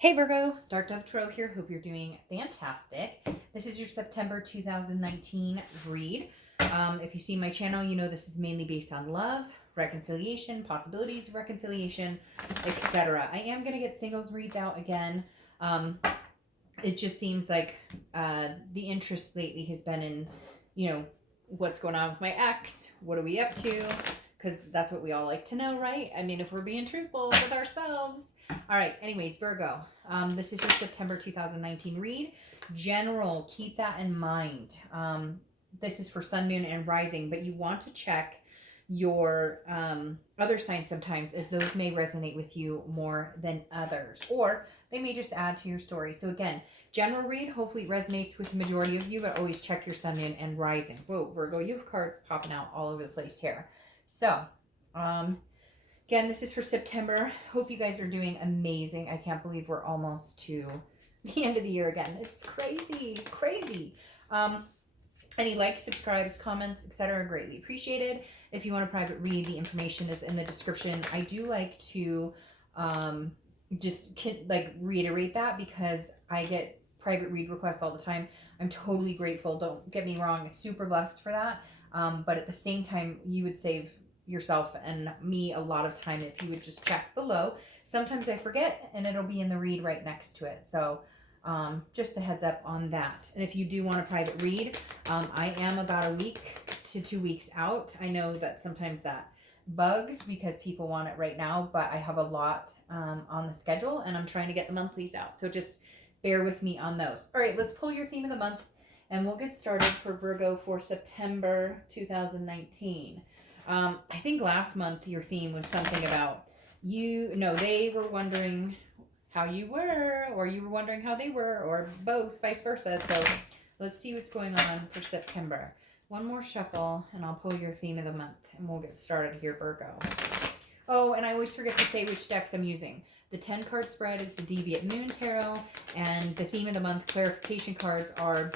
Hey Virgo, Dark Dove Tarot here. Hope you're doing fantastic. This is your September 2019 read. If you see my channel, you know this is mainly based on love, reconciliation, possibilities of reconciliation, etc. I am going to get singles reads out again. It just seems like the interest lately has been in, what's going on with my ex? What are we up to? Because that's what we all like to know, right? I mean, if we're being truthful with ourselves. All right, anyways, Virgo, this is your September 2019 read. General, keep that in mind. This is for sun, moon, and rising, but you want to check your other signs sometimes, as those may resonate with you more than others, or they may just add to your story. So again, general read, hopefully it resonates with the majority of you, but always check your sun, moon, and rising. Whoa, Virgo, you have cards popping out all over the place here. So, again, this is for September. Hope you guys are doing amazing. I can't believe we're almost to the end of the year again. It's crazy, crazy. Any likes, subscribes, comments, etc. are greatly appreciated. If you want a private read, the information is in the description. I do like to just reiterate that because I get private read requests all the time. I'm totally grateful. Don't get me wrong. I'm super blessed for that. But at the same time, you would save yourself and me a lot of time if you would just check below. Sometimes I forget and it'll be in the read right next to it. So just a heads up on that. And if you do want a private read, I am about a week to 2 weeks out. I know that sometimes that bugs because people want it right now, but I have a lot on the schedule and I'm trying to get the monthlies out. So just bear with me on those. All right, let's pull your theme of the month and we'll get started for Virgo for September 2019. I think last month your theme was something about they were wondering how you were, or you were wondering how they were, or both, vice versa. So let's see what's going on for September. One more shuffle, and I'll pull your theme of the month, and we'll get started here, Virgo. Oh, and I always forget to say which decks I'm using. The 10-card spread is the Deviant Moon Tarot, and the theme of the month clarification cards are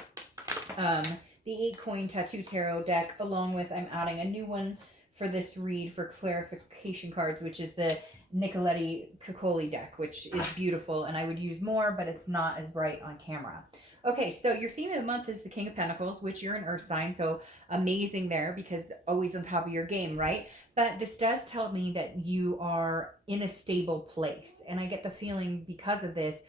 the 8-coin Tattoo Tarot deck, along with I'm adding a new one for this read for clarification cards, which is the Nicoletti Coccoli deck, which is beautiful, and I would use more, but it's not as bright on camera. Okay, so your theme of the month is the King of Pentacles, which you're an earth sign, so amazing there because always on top of your game, right? But this does tell me that you are in a stable place, and I get the feeling because of this,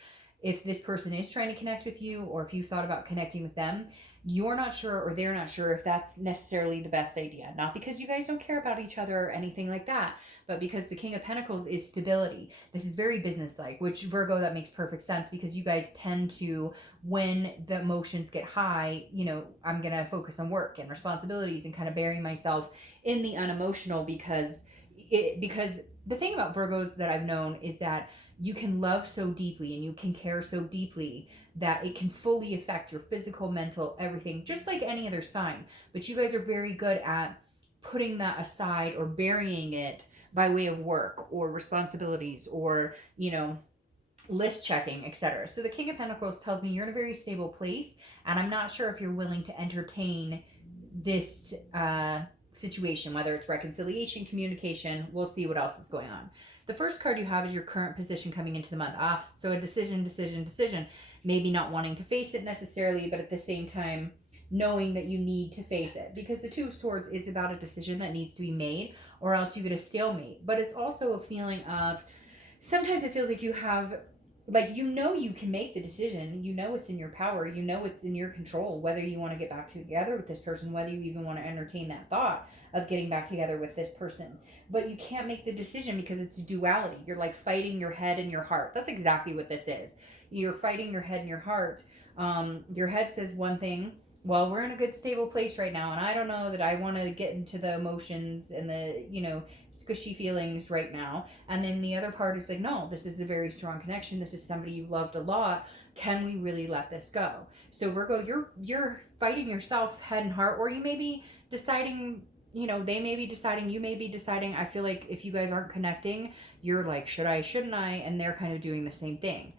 if this person is trying to connect with you or if you thought about connecting with them, you're not sure or they're not sure if that's necessarily the best idea. Not because you guys don't care about each other or anything like that, but because the King of Pentacles is stability. This is very business-like, which Virgo, that makes perfect sense because you guys tend to, when the emotions get high, I'm going to focus on work and responsibilities and kind of bury myself in the unemotional because the thing about Virgos that I've known is that you can love so deeply and you can care so deeply that it can fully affect your physical, mental, everything, just like any other sign. But you guys are very good at putting that aside or burying it by way of work or responsibilities or, list checking, etc. So the King of Pentacles tells me you're in a very stable place, and I'm not sure if you're willing to entertain this situation, whether it's reconciliation, communication. We'll see what else is going on. The first card you have is your current position coming into the month. So a decision. Maybe not wanting to face it necessarily, but at the same time, knowing that you need to face it. Because the Two of Swords is about a decision that needs to be made, or else you get a stalemate. But it's also a feeling of, sometimes it feels like you have, you can make the decision. It's in your power. It's in your control, whether you want to get back together with this person, whether you even want to entertain that thought of getting back together with this person. But you can't make the decision because it's a duality. You're like fighting your head and your heart. That's exactly what this is. You're fighting your head and your heart. Your head says one thing. Well, we're in a good stable place right now, and I don't know that I want to get into the emotions and the, squishy feelings right now. And then the other part is like, no, this is a very strong connection. This is somebody you've loved a lot. Can we really let this go? So Virgo, you're fighting yourself head and heart, or you may be deciding, they may be deciding, you may be deciding. I feel like if you guys aren't connecting, you're like, should I, shouldn't I? And they're kind of doing the same thing.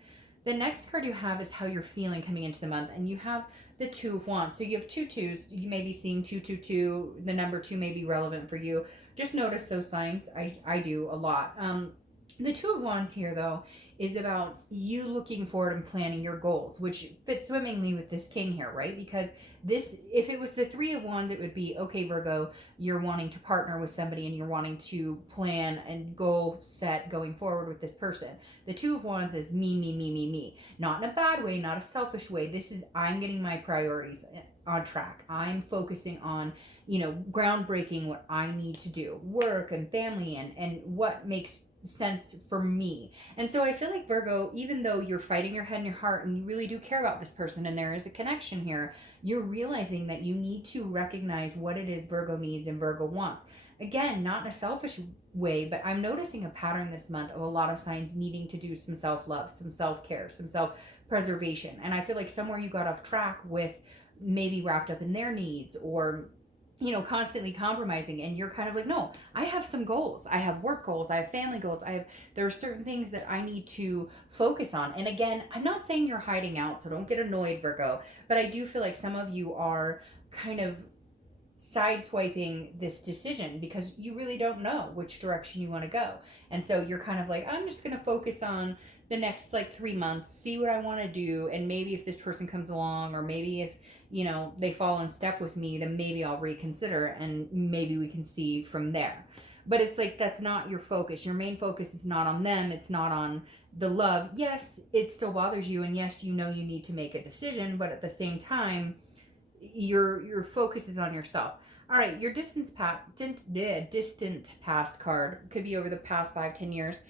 The next card you have is how you're feeling coming into the month, and you have the Two of Wands. So you have 2 2s. You may be seeing 222. The number 2 may be relevant for you. Just notice those signs. I do a lot. The Two of Wands here, though, is about you looking forward and planning your goals, which fits swimmingly with this king here, right? Because this, if it was the Three of Wands, it would be, okay, Virgo, you're wanting to partner with somebody and you're wanting to plan and goal set going forward with this person. The Two of Wands is me, me, me, me, me. Not in a bad way, not a selfish way. This is, I'm getting my priorities on track. I'm focusing on, groundbreaking what I need to do, work and family, and what makes sense for me. And so I feel like, Virgo, even though you're fighting your head and your heart and you really do care about this person and there is a connection here, you're realizing that you need to recognize what it is Virgo needs and Virgo wants. Again, not in a selfish way, but I'm noticing a pattern this month of a lot of signs needing to do some self-love, some self-care, some self-preservation. And I feel like somewhere you got off track with maybe wrapped up in their needs, or constantly compromising, and you're kind of like, no, I have some goals. I have work goals. I have family goals. There are certain things that I need to focus on. And again, I'm not saying you're hiding out, so don't get annoyed, Virgo, but I do feel like some of you are kind of sideswiping this decision because you really don't know which direction you want to go. And so you're kind of like, I'm just going to focus on the next 3 months, see what I want to do. And maybe if this person comes along, or maybe if, they fall in step with me, then maybe I'll reconsider and maybe we can see from there. But it's like, that's not your focus. Your main focus is not on them. It's not on the love. Yes, it still bothers you. And yes, you need to make a decision, but at the same time, your focus is on yourself. All right, your distant past card could be over the past 5-10 years,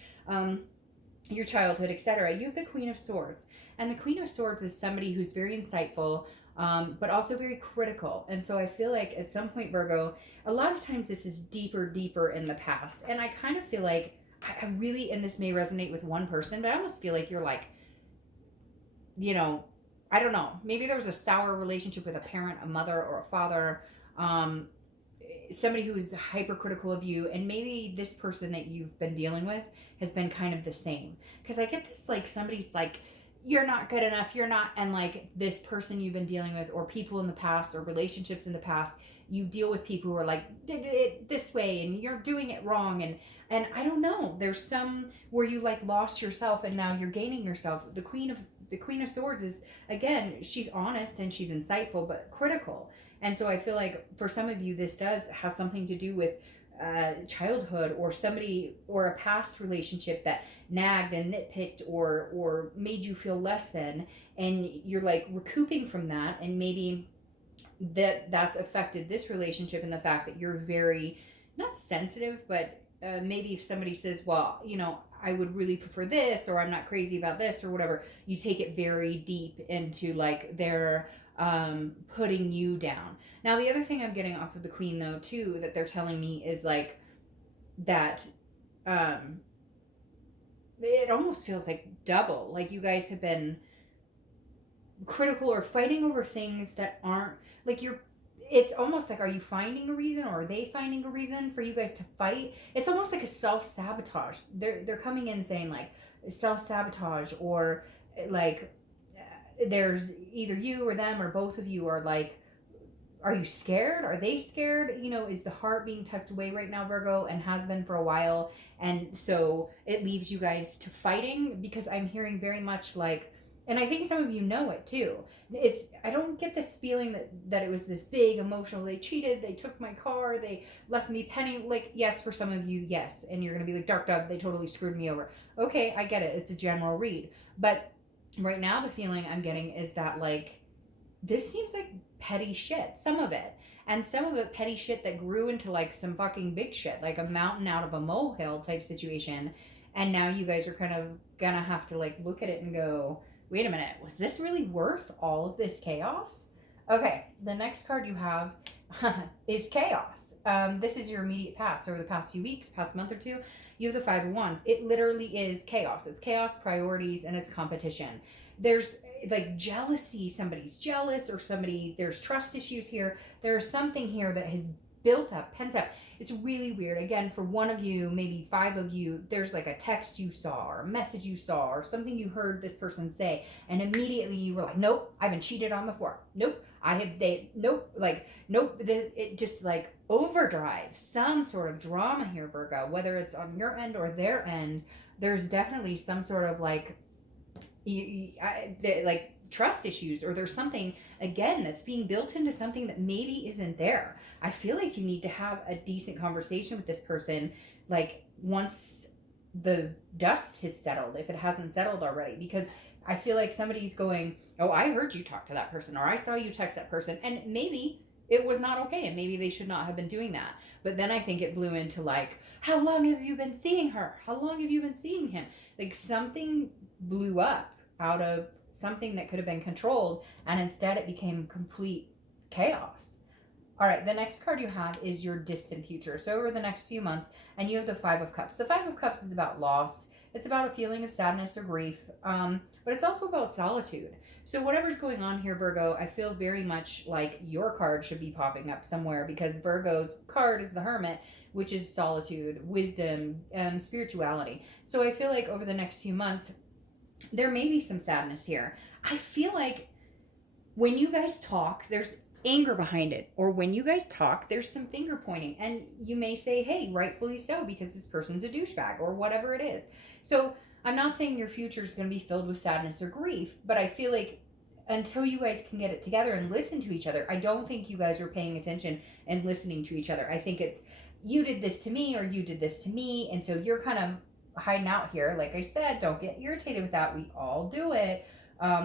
your childhood, etc. You have the Queen of Swords, and the Queen of Swords is somebody who's very insightful, but also very critical. And so I feel like at some point, Virgo, a lot of times this is deeper in the past, and I kind of feel like I really, and this may resonate with one person, but I almost feel like you're like, I don't know, maybe there was a sour relationship with a parent, a mother, or a father, somebody who is hypercritical of you, and maybe this person that you've been dealing with has been kind of the same. Because I get this, somebody's like, you're not good enough, you're not, and this person you've been dealing with, or people in the past, or relationships in the past, you deal with people who are like, did it this way, and you're doing it wrong, and I don't know, there's some where you lost yourself, and now you're gaining yourself. The Queen of Swords is, again, she's honest and she's insightful, but critical. And so I feel like for some of you, this does have something to do with childhood, or somebody, or a past relationship that nagged and nitpicked or made you feel less than, and you're recouping from that, and maybe that's affected this relationship in the fact that you're very, not sensitive, but maybe if somebody says, well, I would really prefer this, or I'm not crazy about this, or whatever, you take it very deep into they're putting you down. Now, the other thing I'm getting off of the Queen, though, too, that they're telling me is that it almost feels like double, you guys have been critical or fighting over things that aren't it's almost are you finding a reason, or are they finding a reason for you guys to fight? It's almost like a self-sabotage. They're coming in saying self-sabotage, or there's either you or them, or both of you are are you scared? Are they scared? Is the heart being tucked away right now, Virgo, and has been for a while? And so it leaves you guys to fighting, because I'm hearing very much and I think some of you know it too. I don't get this feeling that it was this big emotional, they cheated, they took my car, they left me penny. Yes, for some of you, yes. And you're going to be like, Dark Dove, they totally screwed me over. Okay, I get it. It's a general read. But right now, the feeling I'm getting is that this seems like petty shit, some of it. And some of it petty shit that grew into some fucking big shit, like a mountain out of a molehill type situation. And now you guys are kind of gonna have to look at it and go, wait a minute, was this really worth all of this chaos? Okay, the next card you have is Chaos. This is your immediate past, over the past few weeks, past month or two. You have the Five of Wands. It literally is chaos. It's chaos, priorities, and it's competition. There's jealousy. Somebody's jealous, or there's trust issues here. There's something here that has built up, pent up. It's really weird. Again, for one of you, maybe 5 of you, there's a text you saw, or a message you saw, or something you heard this person say, and immediately you were like, nope, I've been cheated on before. Nope, nope, nope. It just overdrive, some sort of drama here, Virgo, whether it's on your end or their end. there's definitely some sort of like, like trust issues, or there's something again that's being built into something that maybe isn't there. I feel like you need to have a decent conversation with this person, like once the dust has settled, if it hasn't settled already, because I feel like somebody's going, oh, I heard you talk to that person, or I saw you text that person, and maybe it was not okay, and maybe they should not have been doing that. But then I think it blew into like, how long have you been seeing her, how long have you been seeing him, like something blew up out of something that could have been controlled, and instead it became complete chaos. All right, the next card you have is your distant future. So over the next few months, and you have the Five of Cups. The Five of Cups is about loss. It's about a feeling of sadness or grief, but it's also about solitude. So whatever's going on here, Virgo, I feel very much like your card should be popping up somewhere, because Virgo's card is the Hermit, which is solitude, wisdom, spirituality. So I feel like over the next few months, there may be some sadness here. I feel like when you guys talk, there's anger behind it. Or when you guys talk, there's some finger pointing. And you may say, hey, rightfully so, because this person's a douchebag, or whatever it is. So I'm not saying your future is going to be filled with sadness or grief, but I feel like until you guys can get it together and listen to each other, I don't think you guys are paying attention and listening to each other. I think it's, you did this to me, or you did this to me. And so you're kind of hiding out here. Like I said, don't get irritated with that. We all do it.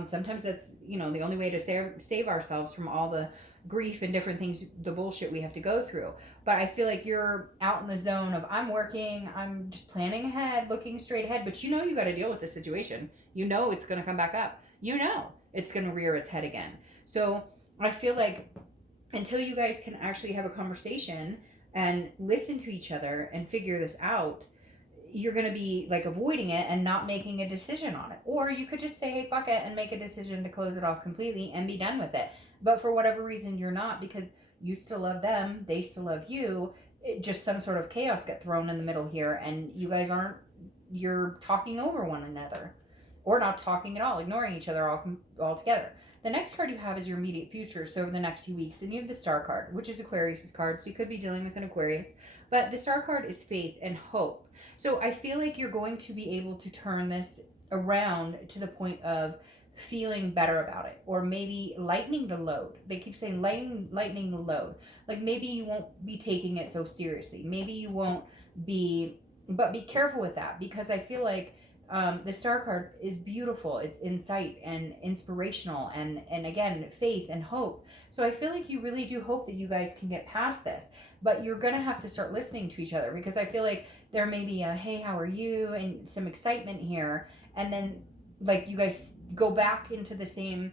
Sometimes that's, the only way to save ourselves from all the grief and different things, the bullshit we have to go through. But I feel like you're out in the zone of, I'm working, I'm just planning ahead, looking straight ahead, but you got to deal with the situation. It's going to come back up. It's going to rear its head again. So I feel like until you guys can actually have a conversation and listen to each other and figure this out, you're going to be like avoiding it and not making a decision on it. Or you could just say, hey, fuck it, and make a decision to close it off completely and be done with it. But for whatever reason, you're not, because you still love them, they still love you. Just some sort of chaos get thrown in the middle here, and you guys you're talking over one another, or not talking at all, ignoring each other altogether. The next card you have is your immediate future, so over the next few weeks. And you have the Star card, which is Aquarius's card, so you could be dealing with an Aquarius. But the Star card is faith and hope. So I feel like you're going to be able to turn this around to the point of feeling better about it, or maybe lightening the load. They keep saying lightening the load. Like maybe you won't be taking it so seriously. Maybe you won't be, but be careful with that, because I feel like the Star card is beautiful. It's insight and inspirational, and again, faith and hope. So I feel like you really do hope that you guys can get past this, but you're going to have to start listening to each other, because I feel like there may be a, hey, how are you? And some excitement here. And then like you guys go back into the same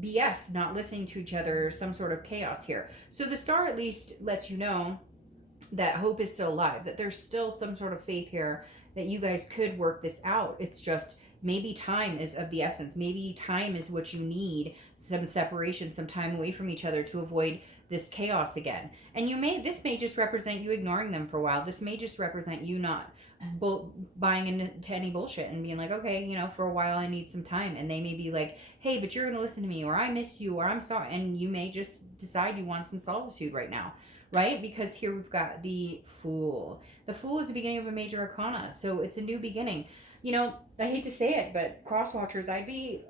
BS, not listening to each other, some sort of chaos here. So the Star at least lets you know that hope is still alive, that there's still some sort of faith here, that you guys could work this out. It's just maybe time is of the essence. Maybe time is what you need, some separation, some time away from each other to avoid this chaos again. And this may just represent you ignoring them for a while. This may just represent you not buying into any bullshit and being like, okay, for a while I need some time. And they may be like, hey, but you're going to listen to me, or I miss you, or I'm sorry. And you may just decide you want some solitude right now, right? Because here we've got the Fool. The Fool is the beginning of a major arcana. So it's a new beginning. I hate to say it, but cross watchers, I'd be,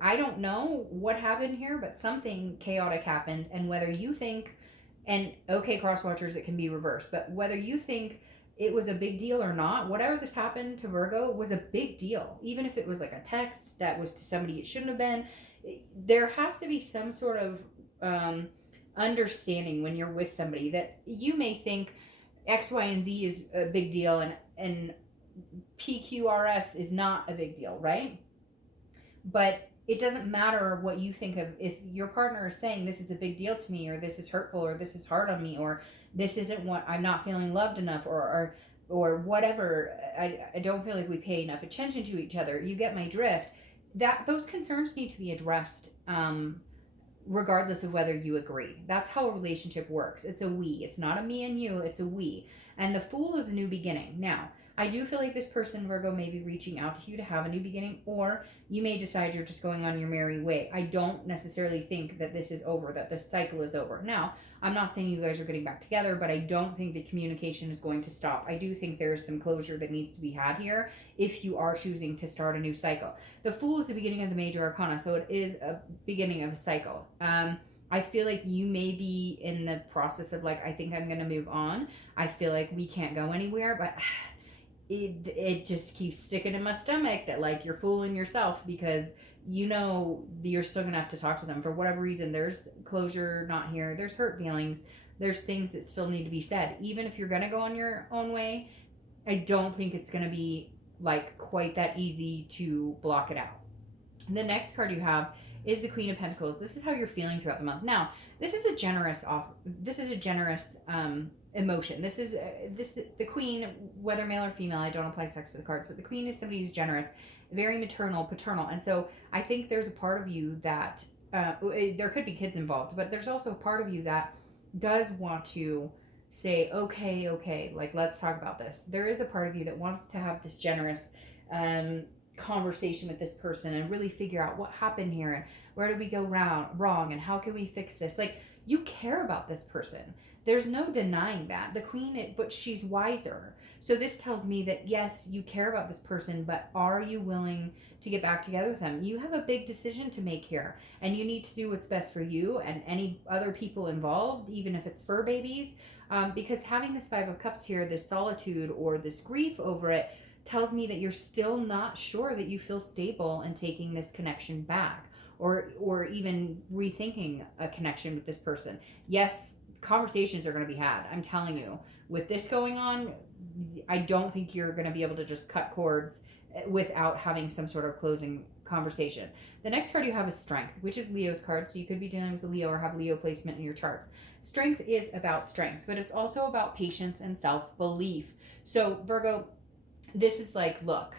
I don't know what happened here, but something chaotic happened. And whether you think, and okay, cross watchers, it can be reversed, but whether you think it was a big deal or not, whatever this happened to Virgo was a big deal. Even if it was like a text that was to somebody it shouldn't have been, there has to be some sort of understanding when you're with somebody that you may think X, Y, and Z is a big deal, and PQRS is not a big deal, right? But it doesn't matter what you think of. If your partner is saying this is a big deal to me, or this is hurtful, or this is hard on me, or this isn't what, I'm not feeling loved enough, or whatever, I don't feel like we pay enough attention to each other. You get my drift. That those concerns need to be addressed, regardless of whether you agree. That's how a relationship works. It's a we. It's not a me and you. It's a we. And the Fool is a new beginning. Now, I do feel like this person, Virgo, may be reaching out to you to have a new beginning, or you may decide you're just going on your merry way. I don't necessarily think that this is over, that this cycle is over. Now, I'm not saying you guys are getting back together, but I don't think the communication is going to stop. I do think there is some closure that needs to be had here if you are choosing to start a new cycle. The Fool is the beginning of the major arcana, so it is a beginning of a cycle. I feel like you may be in the process of like, I think I'm going to move on. I feel like we can't go anywhere, but it just keeps sticking in my stomach that like you're fooling yourself, because you know you're still gonna have to talk to them for whatever reason. There's closure not here, there's hurt feelings, there's things that still need to be said. Even if you're gonna go on your own way, I don't think it's gonna be like quite that easy to block it out. The next card you have is the Queen of Pentacles. This is how you're feeling throughout the month. Now, this is a generous emotion. This is the Queen, whether male or female. I don't apply sex to the cards, but the Queen is somebody who's generous, very maternal, paternal, and so I think there's a part of you that there could be kids involved, but there's also a part of you that does want to say, okay, like let's talk about this. There is a part of you that wants to have this generous conversation with this person and really figure out what happened here and where did we go wrong and how can we fix this. Like, you care about this person. There's no denying that. The Queen, but she's wiser. So this tells me that yes, you care about this person, but are you willing to get back together with them? You have a big decision to make here, and you need to do what's best for you and any other people involved, even if it's fur babies, because having this Five of Cups here, this solitude or this grief over it, tells me that you're still not sure that you feel stable in taking this connection back, or even rethinking a connection with this person. Yes, conversations are going to be had. I'm telling you, with this going on, I don't think you're going to be able to just cut cords without having some sort of closing conversation. The next card you have is Strength, which is Leo's card. So you could be dealing with a Leo or have Leo placement in your charts. Strength is about strength, but it's also about patience and self-belief. So Virgo, this is like, look,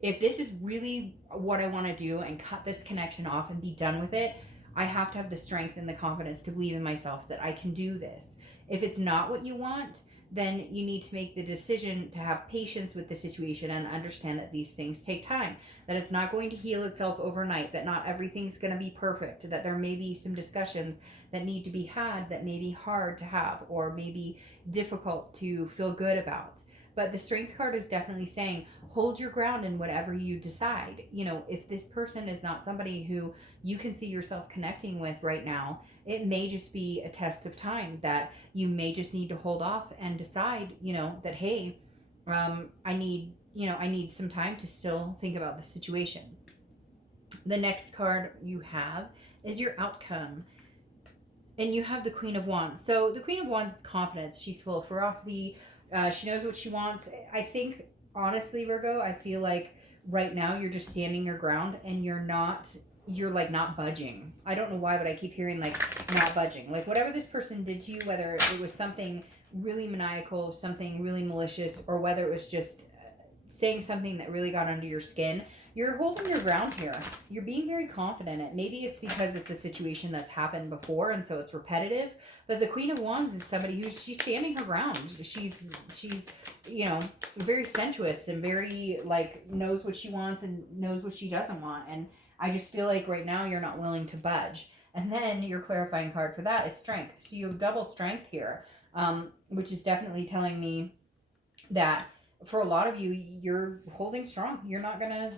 if this is really what I want to do and cut this connection off and be done with it, I have to have the strength and the confidence to believe in myself that I can do this. If it's not what you want, then you need to make the decision to have patience with the situation and understand that these things take time, that it's not going to heal itself overnight, that not everything's going to be perfect, that there may be some discussions that need to be had that may be hard to have or maybe difficult to feel good about. But the Strength card is definitely saying, hold your ground in whatever you decide. You know, if this person is not somebody who you can see yourself connecting with right now, it may just be a test of time that you may just need to hold off and decide, you know, that, hey, I need some time to still think about the situation. The next card you have is your outcome. And you have the Queen of Wands. So the Queen of Wands is confidence. She's full of ferocity. She knows what she wants. I think, honestly, Virgo, I feel like right now you're just standing your ground and you're like not budging. I don't know why, but I keep hearing like not budging. Like whatever this person did to you, whether it was something really maniacal, something really malicious, or whether it was just saying something that really got under your skin, you're holding your ground here. You're being very confident in it. Maybe it's because it's a situation that's happened before and so it's repetitive. But the Queen of Wands is somebody she's standing her ground. She's you know, very sensuous and very like knows what she wants and knows what she doesn't want. And I just feel like right now you're not willing to budge. And then your clarifying card for that is Strength. So you have double strength here, which is definitely telling me that for a lot of you, you're holding strong. You're not going to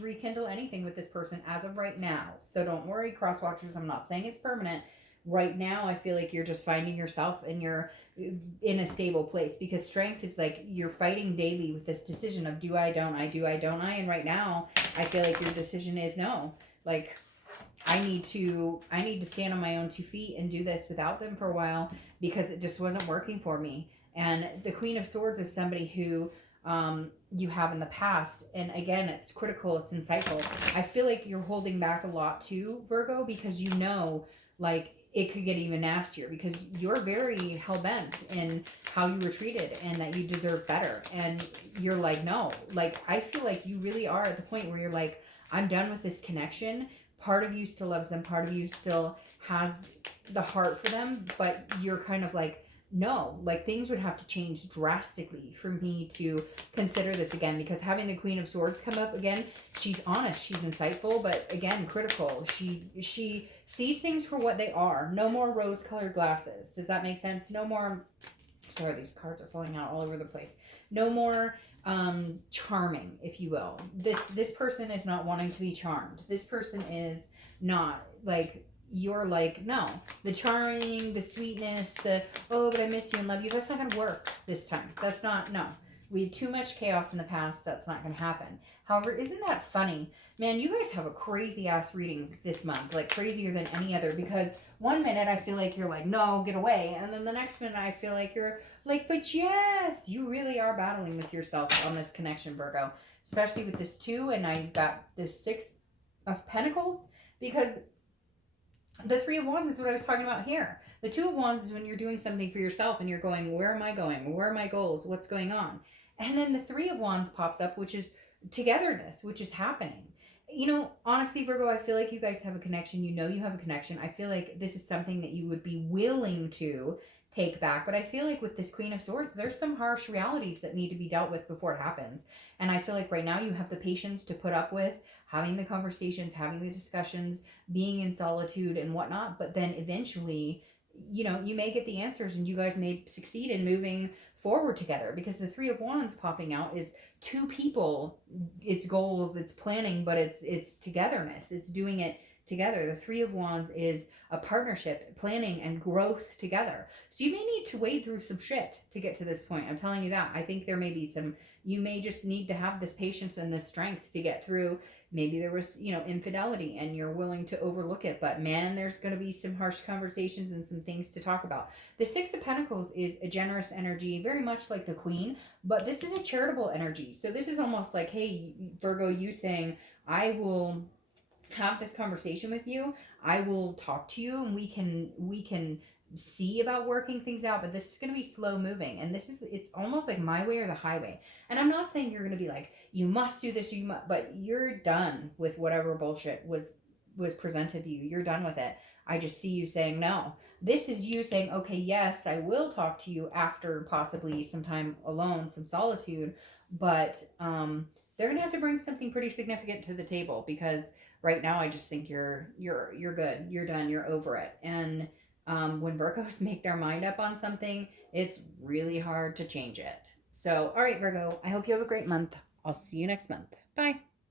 rekindle anything with this person as of right now. So don't worry, cross watchers. I'm not saying it's permanent. Right now, I feel like you're just finding yourself and you're in a stable place, because Strength is like you're fighting daily with this decision of do I, don't I, do I, don't I? And right now, I feel like your decision is no. Like, I need to stand on my own 2 feet and do this without them for a while because it just wasn't working for me. And the Queen of Swords is somebody who you have in the past. And again, it's critical, it's insightful. I feel like you're holding back a lot too, Virgo, because you know, like, it could get even nastier because you're very hell-bent in how you were treated and that you deserve better. And you're like, no, like, I feel like you really are at the point where you're like, I'm done with this connection. Part of you still loves them. Part of you still has the heart for them, but you're kind of like no, like things would have to change drastically for me to consider this again, because having the Queen of Swords come up again, she's honest, she's insightful, but again, critical. She sees things for what they are. No more rose-colored glasses. Does that make sense? No more, sorry, these cards are falling out all over the place. No more charming, if you will. This person is not wanting to be charmed. This person is not like, you're like, no, the charming, the sweetness, the, oh, but I miss you and love you, that's not gonna work this time. That's not, no. We had too much chaos in the past. That's not gonna happen. However, isn't that funny? Man, you guys have a crazy ass reading this month, like crazier than any other, because one minute I feel like you're like, no, get away. And then the next minute I feel like you're like, but yes, you really are battling with yourself on this connection, Virgo, especially with this 2. And I got this 6 of Pentacles, because the 3 of Wands is what I was talking about here. The 2 of Wands is when you're doing something for yourself and you're going, where am I going? Where are my goals? What's going on? And then the 3 of Wands pops up, which is togetherness, which is happening. You know, honestly, Virgo, I feel like you guys have a connection. You know you have a connection. I feel like this is something that you would be willing to take back. But I feel like with this Queen of Swords, there's some harsh realities that need to be dealt with before it happens. And I feel like right now you have the patience to put up with having the conversations, having the discussions, being in solitude and whatnot. But then eventually, you know, you may get the answers and you guys may succeed in moving forward together, because the 3 of Wands popping out is 2 people. It's goals, it's planning, but it's togetherness. It's doing it together. The 3 of Wands is a partnership, planning and growth together. So you may need to wade through some shit to get to this point. I'm telling you that. I think there may be some, you may just need to have this patience and this strength to get through. Maybe there was, you know, infidelity and you're willing to overlook it, but man, there's going to be some harsh conversations and some things to talk about. The 6 of Pentacles is a generous energy, very much like the Queen, but this is a charitable energy. So this is almost like, hey, Virgo, you saying, I will have this conversation with you. I will talk to you and we can see about working things out, but this is going to be slow moving. And it's almost like my way or the highway. And I'm not saying you're going to be like, you must do this, you must, but you're done with whatever bullshit was presented to you. You're done with it. I just see you saying no. This is you saying, okay, yes, I will talk to you after possibly some time alone, some solitude, but they're going to have to bring something pretty significant to the table, because right now I just think you're good. You're done. You're over it. And when Virgos make their mind up on something, it's really hard to change it. So, all right, Virgo, I hope you have a great month. I'll see you next month. Bye.